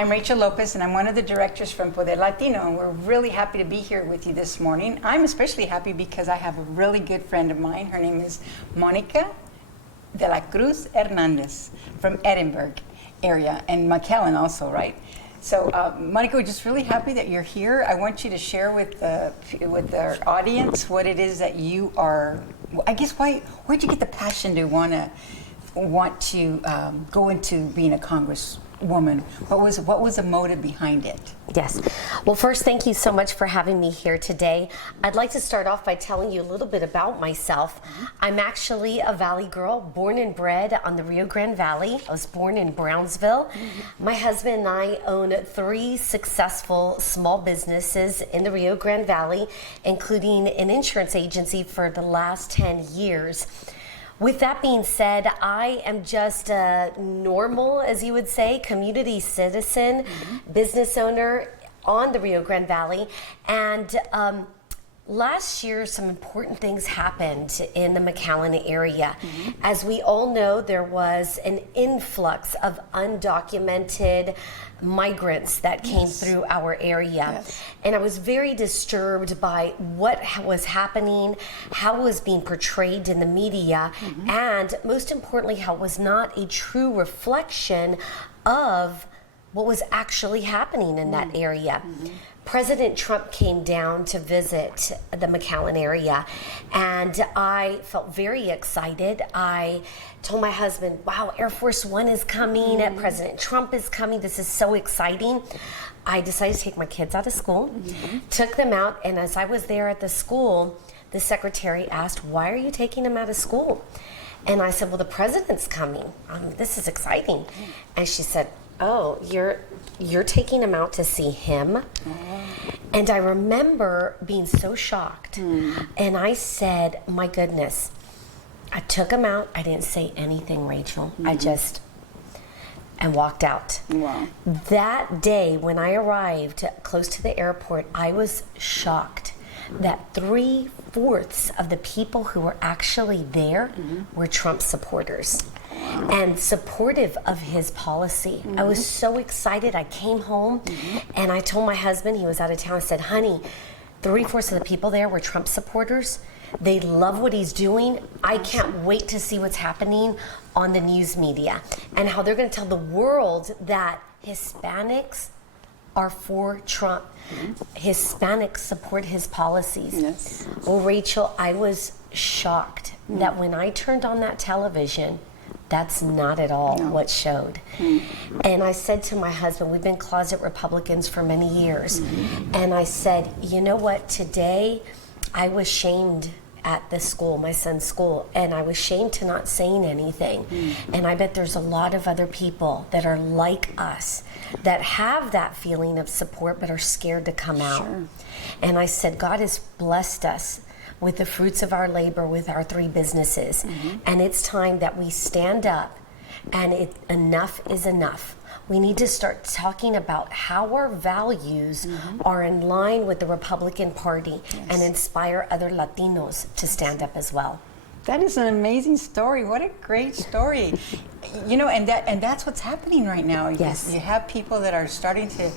I'm Rachel Lopez, and I'm one of the directors from Poder Latino, and we're really happy to be here with you this morning. I'm especially happy because I have a really good friend of mine. Her name is Monica De La Cruz-Hernandez from Edinburgh area, and McAllen also, right? So, Monica, we're just really happy that you're here. I want you to share with our audience what it is that you are. I guess where'd you get the passion to want to go into being a congresswoman? What was the motive behind it? Yes. Well, first, thank you so much for having me here today. I'd like to start off by telling you a little bit about myself. I'm actually a Valley girl, born and bred on the Rio Grande Valley. I was born in Brownsville. My husband and I own 3 successful small businesses in the Rio Grande Valley, including an insurance agency for the last 10 years. With that being said, I am just a normal, as you would say, community citizen, business owner on the Rio Grande Valley. And last year, some important things happened in the McAllen area. As we all know, there was an influx of undocumented migrants that came through our area. And I was very disturbed by what was happening, how it was being portrayed in the media, and most importantly, how it was not a true reflection of what was actually happening in that area. President Trump came down to visit the McAllen area, and I felt very excited. I told my husband, wow, Air Force One is coming, President Trump is coming, this is so exciting. I decided to take my kids out of school, took them out, and as I was there at the school, the secretary asked, why are you taking them out of school? And I said, well, the president's coming. This is exciting. And she said, oh, you're taking him out to see him? And I remember being so shocked. And I said, my goodness. I took him out. I didn't say anything, Rachel. I just and walked out. Wow. That day when I arrived close to the airport, I was shocked that 3/4 of the people who were actually there were Trump supporters and supportive of his policy. I was so excited. I came home and I told my husband, he was out of town, I said, honey, 3/4 of the people there were Trump supporters. They love what he's doing. I can't wait to see what's happening on the news media and how they're going to tell the world that Hispanics are for Trump. Hispanics support his policies. Yes. Well, Rachel, I was shocked that when I turned on that television, that's not at all what showed. And I said to my husband, we've been closet Republicans for many years, and I said, you know what, today I was shamed at the school, my son's school, and I was shamed to not saying anything. And I bet there's a lot of other people that are like us that have that feeling of support but are scared to come out. And I said, God has blessed us with the fruits of our labor with our 3 businesses. And it's time that we stand up and enough is enough. We need to start talking about how our values are in line with the Republican Party and inspire other Latinos to stand up as well. That is an amazing story. What a great story. You know, and that's what's happening right now. Yes. You have people that are starting to,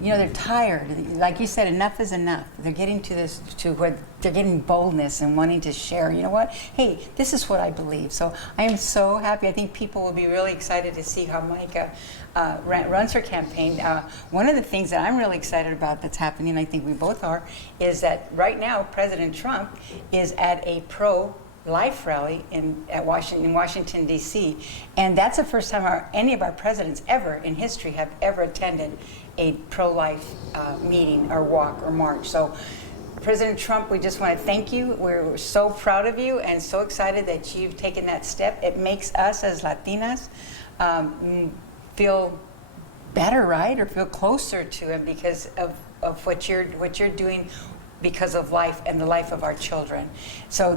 you know, they're tired. Like you said, enough is enough. They're getting to where they're getting boldness and wanting to share. You know what? Hey, this is what I believe. So I am so happy. I think people will be really excited to see how Monica runs her campaign. One of the things that I'm really excited about that's happening, I think we both are, is that right now President Trump is at a pro-life rally in Washington, D.C. And that's the first time any of our presidents ever in history have ever attended a pro-life meeting or walk or march. So President Trump, we just want to thank you. We're so proud of you and so excited that you've taken that step. It makes us as Latinas feel better, right? Or feel closer to him because of what you're doing because of life and the life of our children. So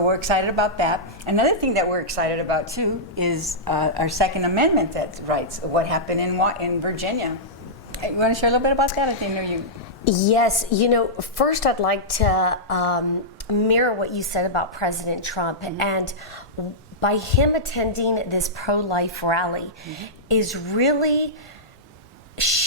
we're excited about that. Another thing that we're excited about too is our Second Amendment that writes what happened in Virginia. You want to share a little bit about that? I think you. Yes, you know, first I'd like to mirror what you said about President Trump, and by him attending this pro-life rally is really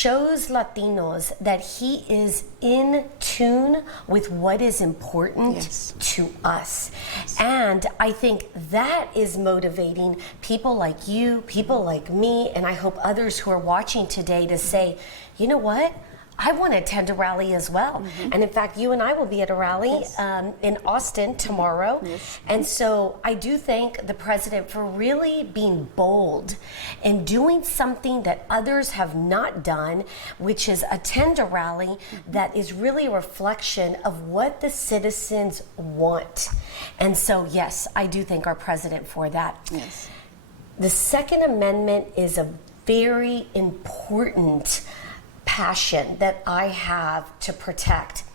shows Latinos that he is in tune with what is important Yes. to us. And I think that is motivating people like you, people like me, and I hope others who are watching today to say, you know what? I want to attend a rally as well. And in fact, you and I will be at a rally in Austin tomorrow. Yes. And so I do thank the president for really being bold and doing something that others have not done, which is attend a rally that is really a reflection of what the citizens want. And so, yes, I do thank our president for that. Yes. The Second Amendment is a very important passion that I have to protect.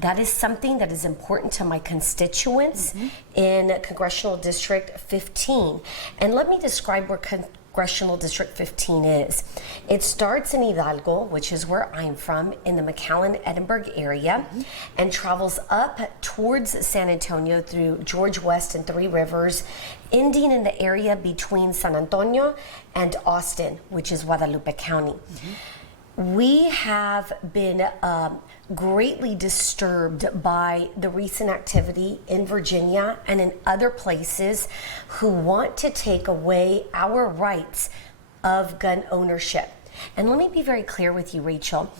That is something that is important to my constituents in Congressional District 15. And let me describe where Congressional District 15 is. It starts in Hidalgo, which is where I'm from, in the McAllen-Edinburgh area, and travels up towards San Antonio through George West and Three Rivers, ending in the area between San Antonio and Austin, which is Guadalupe County. We have been greatly disturbed by the recent activity in Virginia and in other places who want to take away our rights of gun ownership. And let me be very clear with you, Rachel.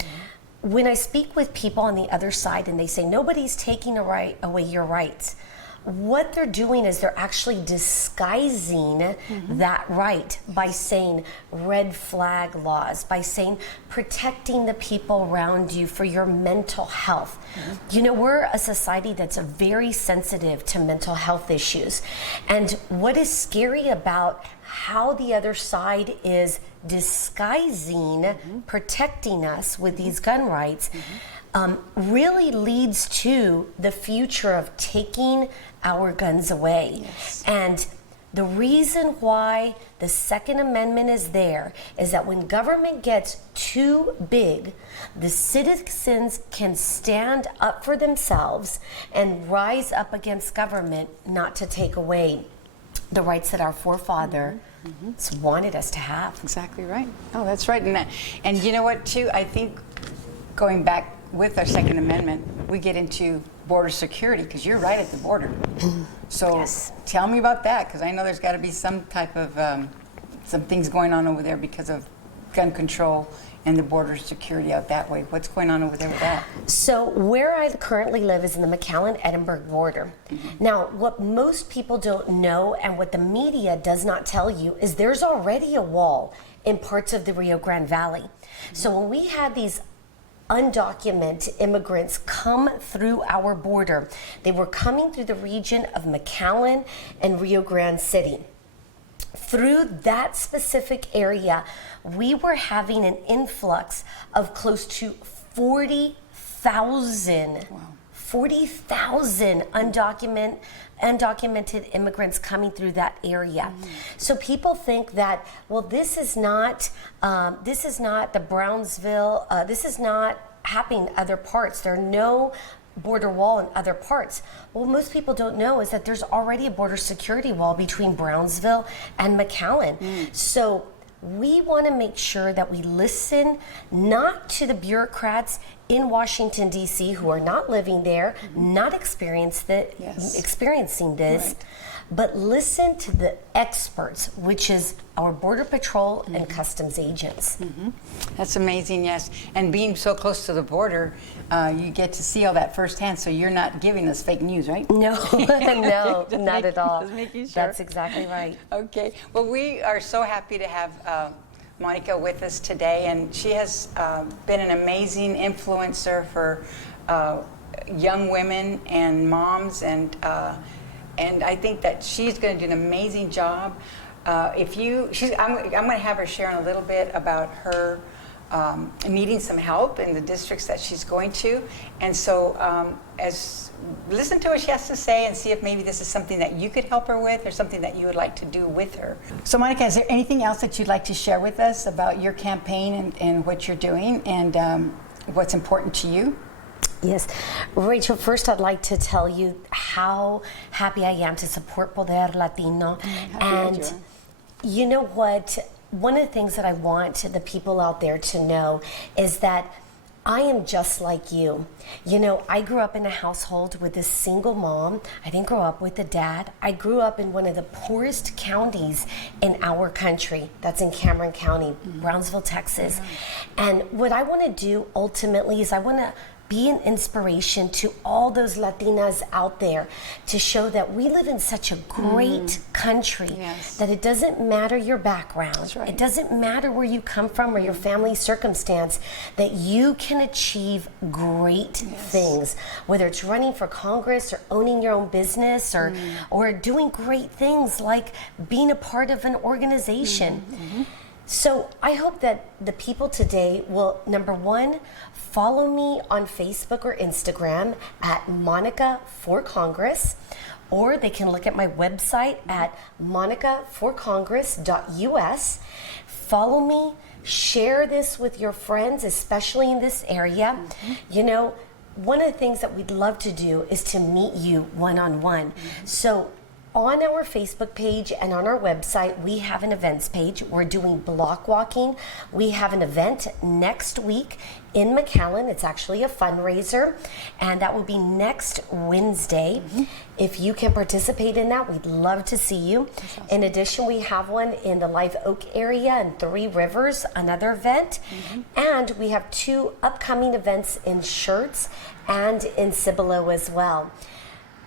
When I speak with people on the other side and they say, nobody's taking away your rights, what they're doing is they're actually disguising that right by saying red flag laws, by saying protecting the people around you for your mental health. You know, we're a society that's very sensitive to mental health issues. And what is scary about how the other side is disguising protecting us with these gun rights really leads to the future of taking our guns away. Yes. And the reason why the Second Amendment is there is that when government gets too big, the citizens can stand up for themselves and rise up against government, not to take away the rights that our forefathers wanted us to have. Exactly right. Oh, that's right. And you know what, too? I think going back with our Second Amendment, we get into border security, because you're right at the border. So Yes. tell me about that, because I know there's got to be some type of some things going on over there because of gun control and the border security out that way. What's going on over there with that? So where I currently live is in the McAllen-Edinburgh border. Now, what most people don't know and what the media does not tell you is there's already a wall in parts of the Rio Grande Valley. So when we had these undocumented immigrants come through our border, they were coming through the region of McAllen and Rio Grande City. Through that specific area, we were having an influx of close to 40,000 undocumented immigrants coming through that area. So people think that, well, this is not the Brownsville. This is not happening in other parts. There are no border wall in other parts. What most people don't know is that there's already a border security wall between Brownsville and McAllen. So we want to make sure that we listen not to the bureaucrats in Washington, D.C., who are not living there, not experiencing this, but listen to the experts, which is our Border Patrol and Customs agents. That's amazing, yes. And being so close to the border, you get to see all that firsthand, so you're not giving us fake news, right? No, no, not at all. Just making sure. That's exactly right. Okay. Well, we are so happy to have Monica with us today, and she has been an amazing influencer for young women and moms, and I think that she's going to do an amazing job. I'm going to have her share a little bit about her needing some help in the districts that she's going to, and so listen to what she has to say and see if maybe this is something that you could help her with or something that you would like to do with her. So Monica, is there anything else that you'd like to share with us about your campaign and what you're doing and what's important to you? Yes. Rachel, first I'd like to tell you how happy I am to support Poder Latino. And you know what? one of the things that I want the people out there to know is that I am just like you. You know, I grew up in a household with a single mom. I didn't grow up with a dad. I grew up in one of the poorest counties in our country. That's in Cameron County, Brownsville, Texas. And what I want to do ultimately is I want to be an inspiration to all those Latinas out there to show that we live in such a great country that it doesn't matter your background, it doesn't matter where you come from or your family circumstance, that you can achieve great things, whether it's running for Congress or owning your own business or doing great things like being a part of an organization. So I hope that the people today will, number one, follow me on Facebook or Instagram at Monica for Congress, or they can look at my website at monicaforcongress.us. Follow me, share this with your friends, especially in this area. You know, one of the things that we'd love to do is to meet you one-on-one. So on our Facebook page and on our website, we have an events page. We're doing block walking. We have an event next week in McAllen. It's actually a fundraiser, and that will be next Wednesday. If you can participate in that, we'd love to see you. Awesome. In addition, we have one in the Live Oak area in Three Rivers, another event. And we have 2 upcoming events in Schertz and in Cibolo as well.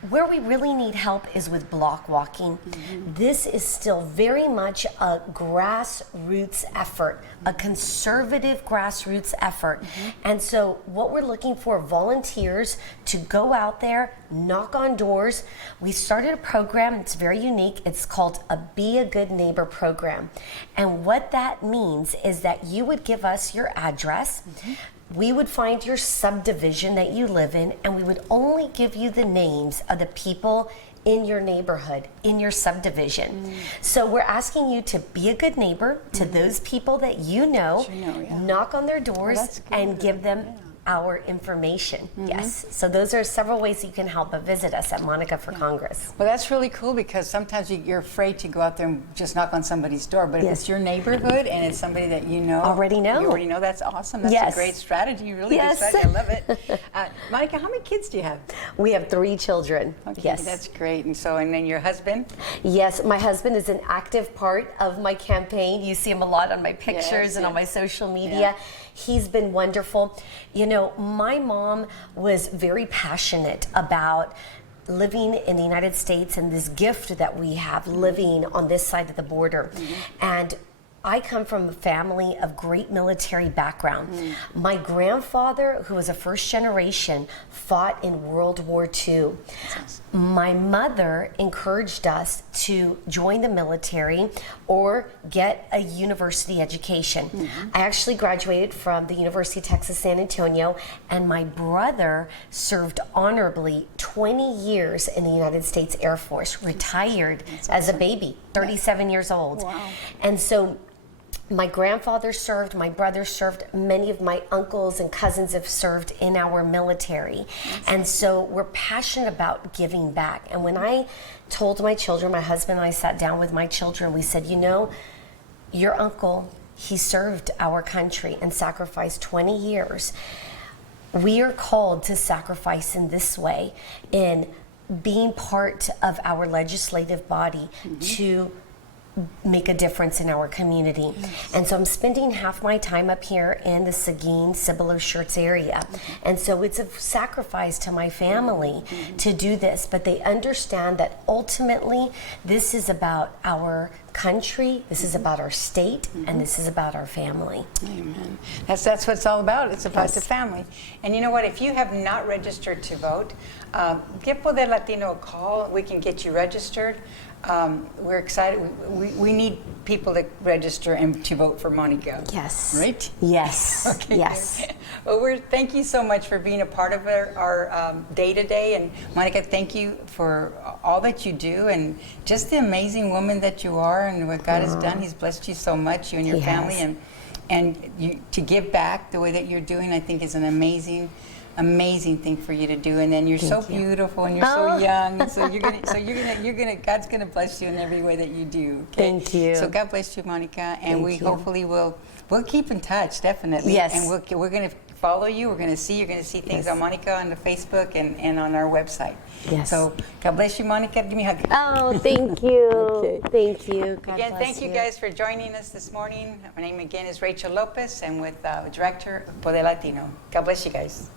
Where we really need help is with block walking. This is still very much a grassroots effort, a conservative grassroots effort. And so what we're looking for, volunteers to go out there, knock on doors. We started a program, it's very unique. It's called a Be a Good Neighbor program. And what that means is that you would give us your address. We would find your subdivision that you live in, and we would only give you the names of the people in your neighborhood, in your subdivision. So we're asking you to be a good neighbor to those people that you know, knock on their doors, and give them our information. Yes. So those are several ways that you can help, but visit us at Monica for Congress. Well, that's really cool, because sometimes you're afraid to go out there and just knock on somebody's door, but if it's your neighborhood and it's somebody that you know, you already know, that's awesome. That's a great strategy, really good strategy. I love it. Monica, how many kids do you have? We have 3 children. Okay, that's great. And then your husband? Yes, my husband is an active part of my campaign. You see him a lot on my pictures and on my social media. He's been wonderful. You know, my mom was very passionate about living in the United States and this gift that we have living on this side of the border. And I come from a family of great military background. My grandfather, who was a first generation, fought in World War II. My mother encouraged us to join the military or get a university education. I actually graduated from the University of Texas, San Antonio, and my brother served honorably 20 years in the United States Air Force, retired as a baby, 37 years old. And so my grandfather served, my brother served, many of my uncles and cousins have served in our military. And so we're passionate about giving back. And when I told my children, my husband and I sat down with my children, we said, you know, your uncle, he served our country and sacrificed 20 years. We are called to sacrifice in this way, in being part of our legislative body to make a difference in our community. And so I'm spending half my time up here in the Seguin, Cibolo, Schertz area. And so it's a sacrifice to my family to do this, but they understand that ultimately this is about our country, this is about our state, and this is about our family. Amen. That's what it's all about. It's about the family. And you know what? If you have not registered to vote, give Poder Latino a call. We can get you registered. We're excited. We need people to register and to vote for Monica. Yes. Right? Yes. Okay. Yes. Well, thank you so much for being a part of our day today. And Monica, thank you for all that you do and just the amazing woman that you are and what God has done. He's blessed you so much, you and your family, and you, to give back the way that you're doing, I think is an amazing amazing thing for you to do. And then you're so Thank you. beautiful and you're so young. And so God's gonna bless you in every way that you do. Okay? Thank you. So God bless you, Monica, and Thank you. hopefully we'll keep in touch, definitely. Yes. And we're gonna follow you. You're gonna see things on Monica on the Facebook and on our website. Yes. So God bless you, Monica. Give me a hug. Oh, thank you. Okay. Thank you. God Again, bless thank you guys for joining us this morning. My name again is Rachel Lopez, and with Director for the Latino. God bless you guys.